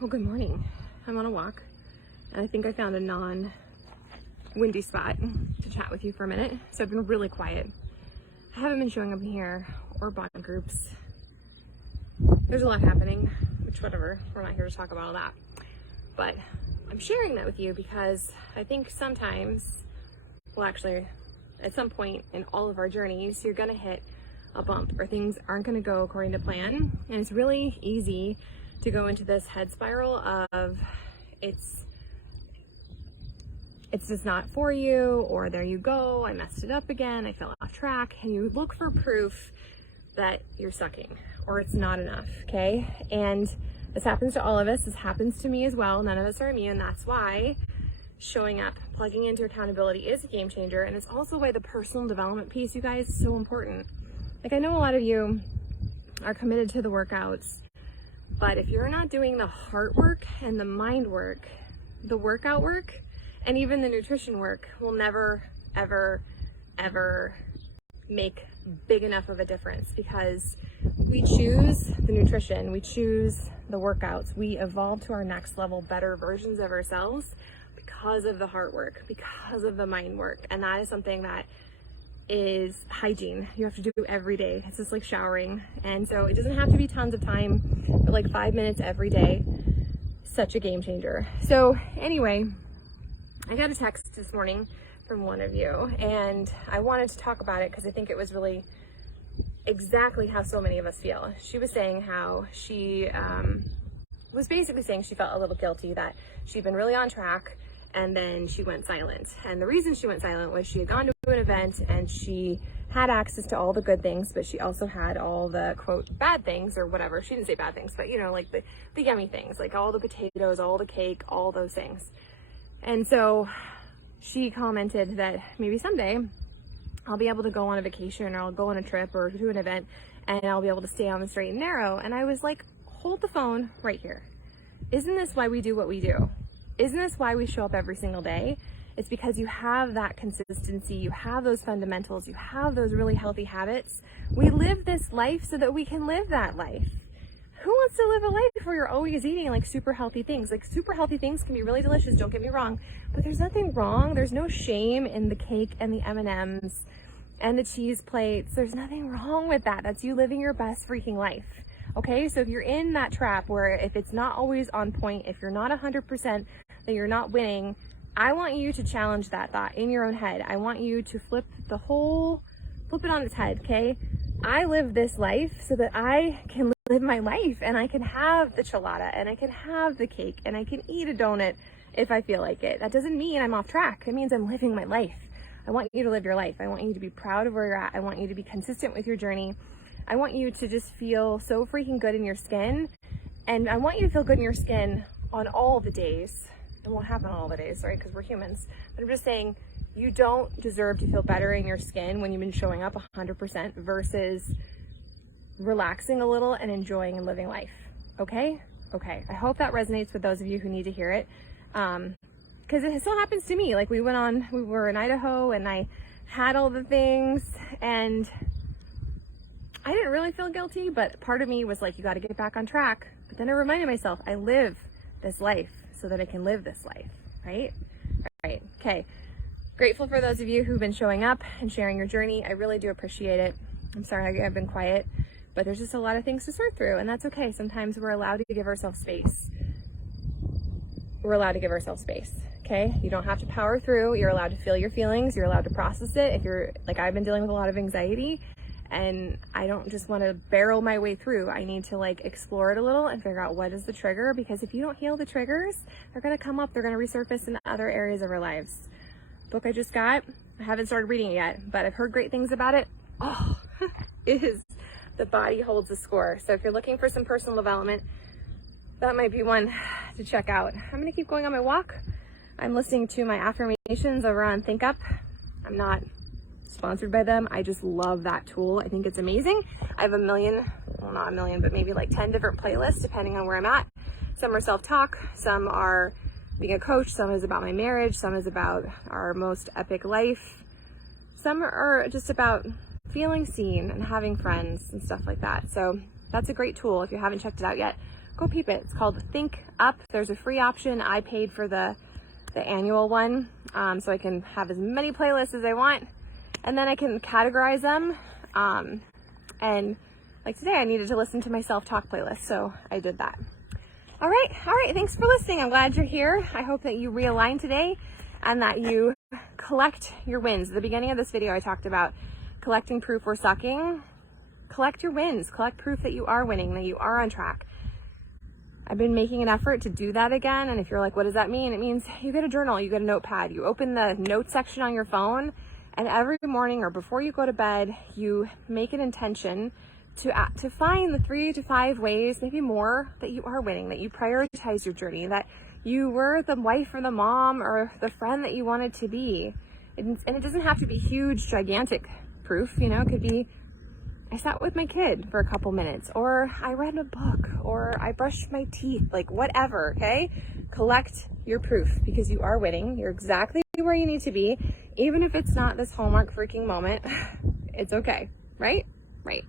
Well, good morning. I'm on a walk, and I think I found a non-windy spot to chat with you for a minute. So I've been really quiet. I haven't been showing up in here or bond groups. There's a lot happening, which whatever, we're not here to talk about all that. But I'm sharing that with you because I think sometimes, well actually, at some point in all of our journeys, you're gonna hit a bump or things aren't gonna go according to plan. And it's really easy to go into this head spiral of it's just not for you, or there you go, I messed it up again, I fell off track, and you look for proof that you're sucking or it's not enough, okay? And this happens to all of us. This happens to me as well. None of us are immune. That's why showing up, plugging into accountability is a game changer. And it's also why the personal development piece, you guys, is so important. Like, I know a lot of you are committed to the workouts, but if you're not doing the heart work and the mind work, the workout work, and even the nutrition work will never, ever, ever make big enough of a difference, because we choose the nutrition, we choose the workouts, we evolve to our next level, better versions of ourselves because of the heart work, because of the mind work. And that is something that is hygiene. You have to do every day. It's just like showering. And so it doesn't have to be tons of time, but like 5 minutes every day. Such a game changer. So anyway, I got a text this morning from one of you, and I wanted to talk about it because I think it was really exactly how so many of us feel. She was saying how she was basically saying she felt a little guilty that she'd been really on track and then she went silent. And the reason she went silent was she had gone to an event and she had access to all the good things, but she also had all the quote bad things or whatever. She didn't say bad things, but you know, like the yummy things, like all the potatoes, all the cake, all those things. And so she commented that maybe someday I'll be able to go on a vacation, or I'll go on a trip or to an event, and I'll be able to stay on the straight and narrow. And I was like, hold the phone right here. Isn't this why we do what we do? Isn't this why we show up every single day? It's because you have that consistency, you have those fundamentals, you have those really healthy habits. We live this life so that we can live that life. Who wants to live a life where you're always eating like super healthy things? Like, super healthy things can be really delicious, don't get me wrong, but there's nothing wrong. There's no shame in the cake and the M&Ms and the cheese plates. There's nothing wrong with that. That's you living your best freaking life. Okay, so if you're in that trap where if it's not always on point, if you're not 100%, then you're not winning, I want you to challenge that thought in your own head. I want you to flip it on its head, okay? I live this life so that I can live my life, and I can have the chelada, and I can have the cake, and I can eat a donut if I feel like it. That doesn't mean I'm off track. It means I'm living my life. I want you to live your life. I want you to be proud of where you're at. I want you to be consistent with your journey. I want you to just feel so freaking good in your skin. And I want you to feel good in your skin on all the days. It won't happen on all the days, right? Because we're humans. But I'm just saying, you don't deserve to feel better in your skin when you've been showing up 100% versus relaxing a little and enjoying and living life. Okay? Okay. I hope that resonates with those of you who need to hear it. Because it still happens to me. Like, we were in Idaho and I had all the things and I didn't really feel guilty, but part of me was like, you got to get back on track. But then I reminded myself, I live this life so that I can live this life, right? Right. Okay. Grateful for those of you who've been showing up and sharing your journey. I really do appreciate it. I'm sorry I've been quiet, but there's just a lot of things to sort through, and that's okay. Sometimes we're allowed to give ourselves space. We're allowed to give ourselves space. Okay, you don't have to power through. You're allowed to feel your feelings. You're allowed to process it. If you're like, I've been dealing with a lot of anxiety and I don't just want to barrel my way through. I need to like explore it a little and figure out what is the trigger, because if you don't heal the triggers, they're going to come up. They're going to resurface in other areas of our lives. Book I just got, I haven't started reading it yet, but I've heard great things about it. Oh, it is The Body Holds the Score. So if you're looking for some personal development, that might be one to check out. I'm going to keep going on my walk. I'm listening to my affirmations over on ThinkUp. I'm not sponsored by them. I just love that tool. I think it's amazing. I have a million, well, not a million, but maybe like 10 different playlists depending on where I'm at. Some are self-talk, some are being a coach, some is about my marriage, some is about our most epic life. Some are just about feeling seen and having friends and stuff like that. So that's a great tool. If you haven't checked it out yet, go peep it. It's called Think Up. There's a free option. I paid for the annual one, so I can have as many playlists as I want, and then I can categorize them. And like today, I needed to listen to my self-talk playlist, so I did that. All right. Thanks for listening. I'm glad you're here. I hope that you realign today and that you collect your wins. At the beginning of this video, I talked about collecting proof we're sucking. Collect your wins. Collect proof that you are winning, that you are on track. I've been making an effort to do that again. And if you're like, what does that mean? It means you get a journal, you get a notepad, you open the notes section on your phone, and every morning or before you go to bed, you make an intention to find the 3 to 5 ways, maybe more, that you are winning, that you prioritize your journey, that you were the wife or the mom or the friend that you wanted to be. And it doesn't have to be huge, gigantic proof, you know, it could be, I sat with my kid for a couple minutes, or I read a book, or I brushed my teeth, like whatever, okay? Collect your proof because you are winning. You're exactly where you need to be. Even if it's not this Hallmark freaking moment, it's okay, right? Right.